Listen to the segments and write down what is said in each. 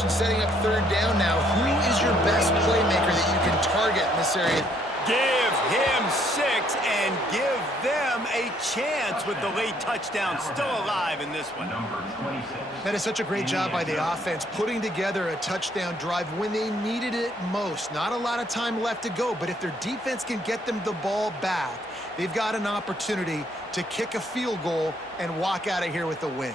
possession, setting up third down now. Who is your best playmaker that you can target in this area? Give him 6 and give them a chance with the late touchdown still alive in this one. That is such a great job by the offense, putting together a touchdown drive when they needed it most. Not a lot of time left to go, but if their defense can get them the ball back, they've got an opportunity to kick a field goal and walk out of here with a win.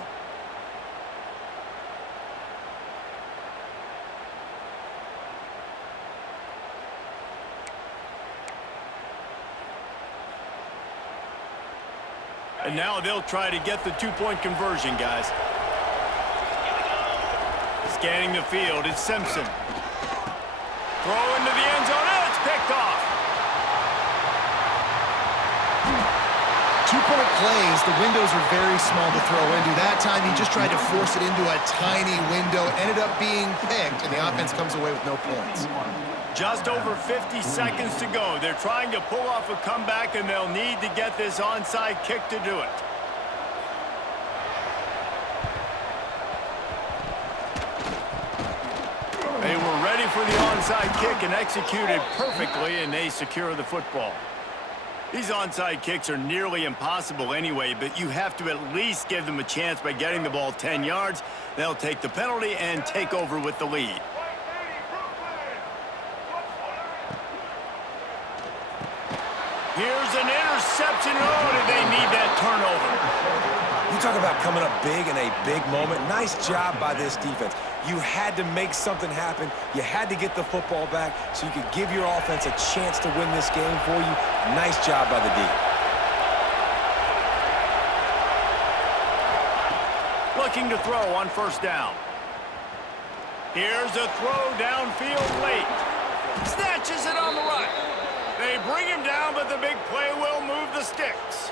And now they'll try to get the two-point conversion, guys. Scanning the field, it's Simpson. Throw into the end zone, and it's picked off. Two-point plays, the windows are very small to throw into. That time, he just tried to force it into a tiny window, ended up being picked, and the offense comes away with no points. Just over 50 seconds to go. They're trying to pull off a comeback, and they'll need to get this onside kick to do it. They were ready for the onside kick and executed perfectly, and they secure the football. These onside kicks are nearly impossible anyway, but you have to at least give them a chance by getting the ball 10 yards. They'll take the penalty and take over with the lead. Here's an interception. Oh, did they need that turnover? You talk about coming up big in a big moment. Nice job by this defense. You had to make something happen. You had to get the football back so you could give your offense a chance to win this game for you. Nice job by the D. Looking to throw on first down. Here's a throw downfield late. Snatches it on the right. They bring him down, but the big play will move the sticks.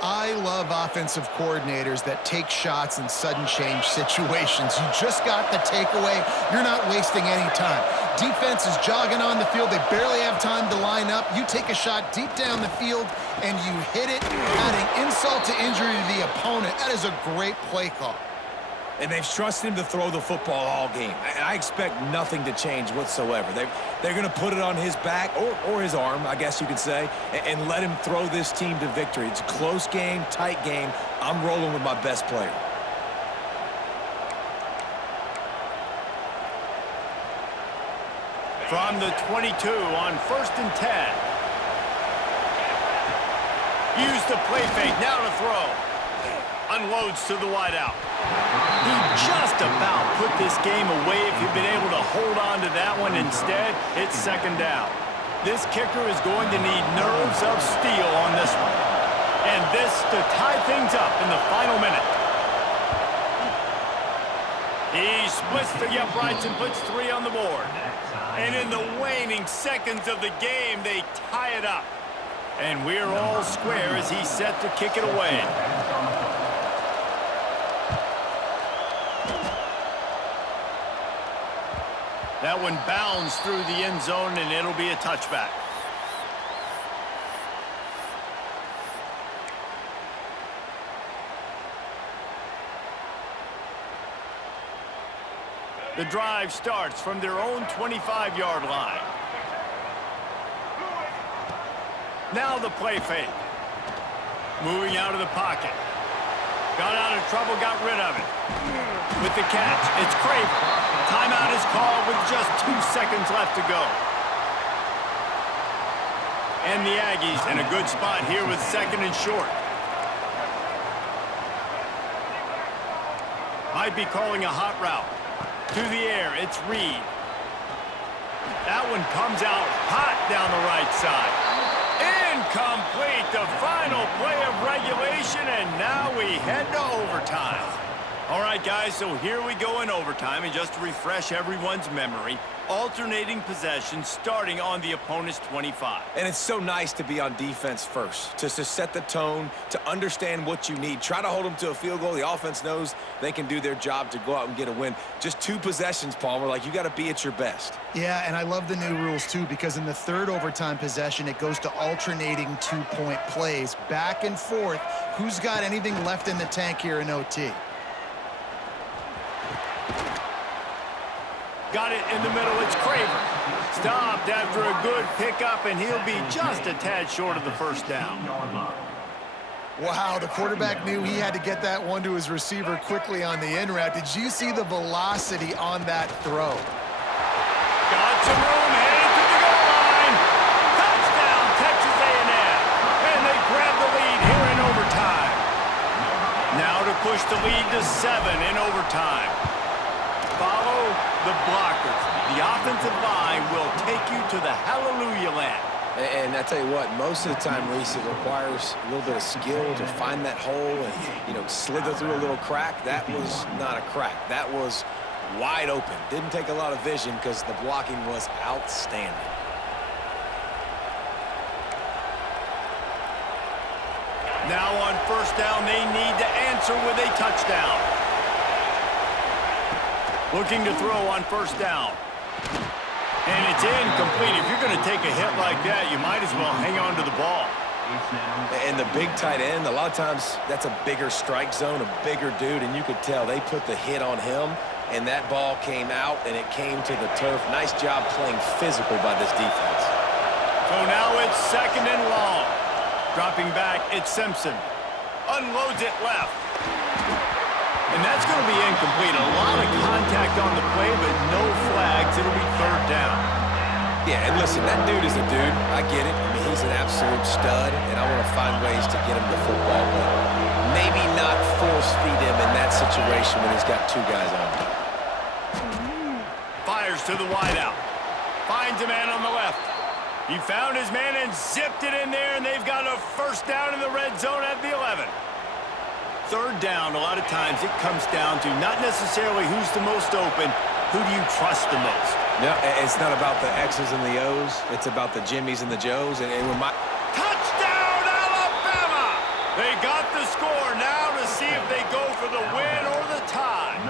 I love offensive coordinators that take shots in sudden change situations. You just got the takeaway. You're not wasting any time. Defense is jogging on the field. They barely have time to line up. You take a shot deep down the field, and you hit it, adding insult to injury to the opponent. That is a great play call. And they've trusted him to throw the football all game. And I expect nothing to change whatsoever. They're going to put it on his back, or his arm, I guess you could say, and let him throw this team to victory. It's a close game, tight game. I'm rolling with my best player. From the 22 on 1st and 10. Use the play fake, now to throw. Unloads to the wideout. He just about put this game away if he'd been able to hold on to that one. Instead, it's second down. This kicker is going to need nerves of steel on this one. And this to tie things up in the final minute. He splits the uprights and puts 3 on the board. And in the waning seconds of the game, they tie it up. And we're all square as he's set to kick it away. That one bounds through the end zone, and it'll be a touchback. The drive starts from their own 25-yard line. Now the play fake. Moving out of the pocket. Got out of trouble, got rid of it. With the catch, it's Craven. Timeout is called with just 2 seconds left to go. And the Aggies in a good spot here with 2nd and short. Might be calling a hot route. To the air, it's Reed. That one comes out hot down the right side. Incomplete, the final play of regulation, and now we head to overtime. All right, guys, so here we go in overtime, and just to refresh everyone's memory, alternating possession starting on the opponent's 25. And it's so nice to be on defense first, just to set the tone, to understand what you need. Try to hold them to a field goal. The offense knows they can do their job to go out and get a win. Just 2 possessions, Palmer, like you got to be at your best. Yeah, and I love the new rules, too, because in the 3rd overtime possession, it goes to alternating 2-point plays, back and forth. Who's got anything left in the tank here in OT? Got it in the middle. It's Craver. Stopped after a good pickup, and he'll be just a tad short of the first down. Wow, the quarterback knew he had to get that one to his receiver quickly on the in route. Did you see the velocity on that throw? Got some room, headed to the goal line. Touchdown, Texas A&M. And they grab the lead here in overtime. Now to push the lead to 7 in overtime. Follow the blockers. The offensive line will take you to the hallelujah land. And I tell you what, most of the time, Reese, it requires a little bit of skill to find that hole and, slither through a little crack. That was not a crack. That was wide open. Didn't take a lot of vision because the blocking was outstanding. Now on first down, they need to answer with a touchdown. Looking to throw on first down. And it's incomplete. If you're going to take a hit like that, you might as well hang on to the ball. And the big tight end, a lot of times that's a bigger strike zone, a bigger dude, and you could tell they put the hit on him, and that ball came out, and it came to the turf. Nice job playing physical by this defense. So now it's second and long. Dropping back, it's Simpson. Unloads it left. And that's going to be incomplete. A lot of contact on the play, but no flags. It'll be third down. Yeah, and listen, that dude is a dude. I get it. I mean, he's an absolute stud, and I want to find ways to get him the football, but maybe not force-feed him in that situation when he's got two guys on him. Fires to the wideout. Finds a man on the left. He found his man and zipped it in there, and they've got a first down in the red zone at the 11. Third down, a lot of times it comes down to not necessarily who's the most open, who do you trust the most? No, it's not about the X's and the O's. It's about the Jimmies and the Joes. And when Touchdown, Alabama! They got the score now to see if they go for the win or the tie.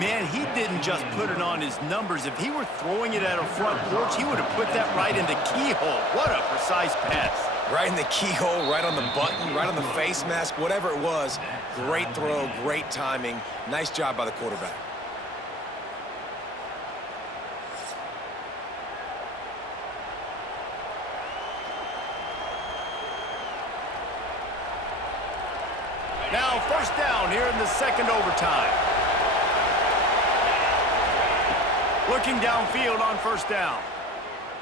Man, he didn't just put it on his numbers. If he were throwing it at a front porch, he would have put that right in the keyhole. What a precise pass. Right in the keyhole, right on the button, right on the face mask, whatever it was. Great throw, great timing. Nice job by the quarterback. Now first down here in the second overtime. Looking downfield on first down.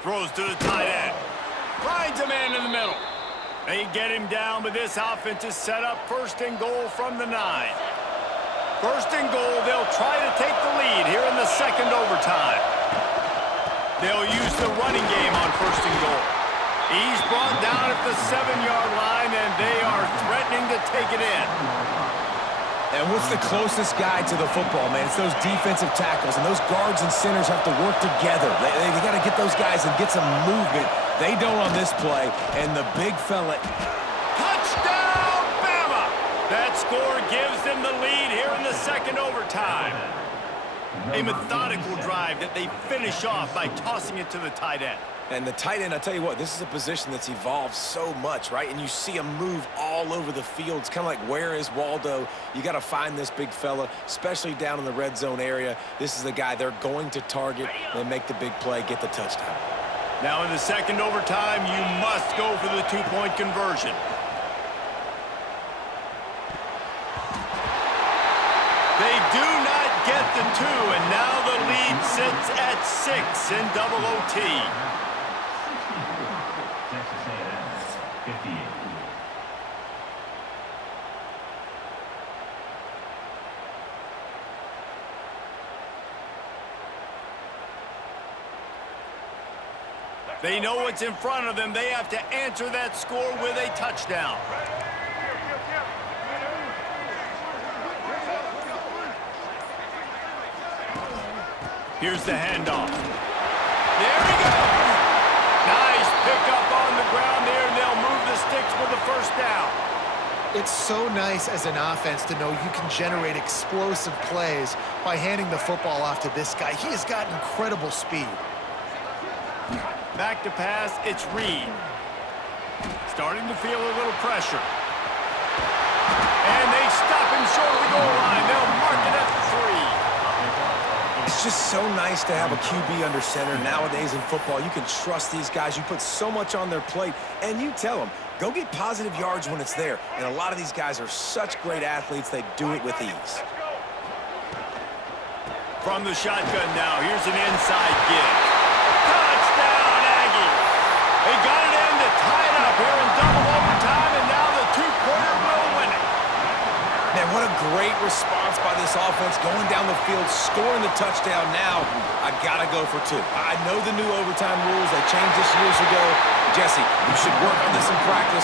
Throws to the tight end. Finds a man in the middle. They get him down, but this offense is set up first and goal from the 9. First and goal, they'll try to take the lead here in the second overtime. They'll use the running game on first and goal. He's brought down at the 7-yard line, and they are threatening to take it in. And what's the closest guy to the football, man? It's those defensive tackles, and those guards and centers have to work together. They got to get those guys and get some movement. They don't on this play, and the big fella. Touchdown, Bama! That score gives them the lead here in the second overtime. A methodical drive that they finish off by tossing it to the tight end. And the tight end, I tell you what, this is a position that's evolved so much, right? And you see him move all over the field. It's kind of like, where is Waldo? You got to find this big fella, especially down in the red zone area. This is the guy they're going to target and make the big play, get the touchdown. Now in the second overtime, you must go for the two-point conversion. They do not get the 2, and now the lead sits at 6 in double OT. Texas A&M 58. They know what's in front of them. They have to answer that score with a touchdown. Here's the handoff. There he goes. Nice pickup on the ground there, and they'll move the sticks with the first down. It's so nice as an offense to know you can generate explosive plays by handing the football off to this guy. He has got incredible speed. Back to pass, it's Reed. Starting to feel a little pressure. And they stop him short of the goal line. They'll mark it at 3. It's just so nice to have a QB under center nowadays in football. You can trust these guys. You put so much on their plate, and you tell them, go get positive yards when it's there. And a lot of these guys are such great athletes, they do it with ease. From the shotgun now, here's an inside give. Touchdown, Aggie! They got it in to tie it up here in double overtime, and now the two-quarter will win it. Man, what a great response by this offense, going down the field, scoring the touchdown. Now, I got to go for two. I know the new overtime rules. They changed this years ago. Jesse, you should work on this in practice.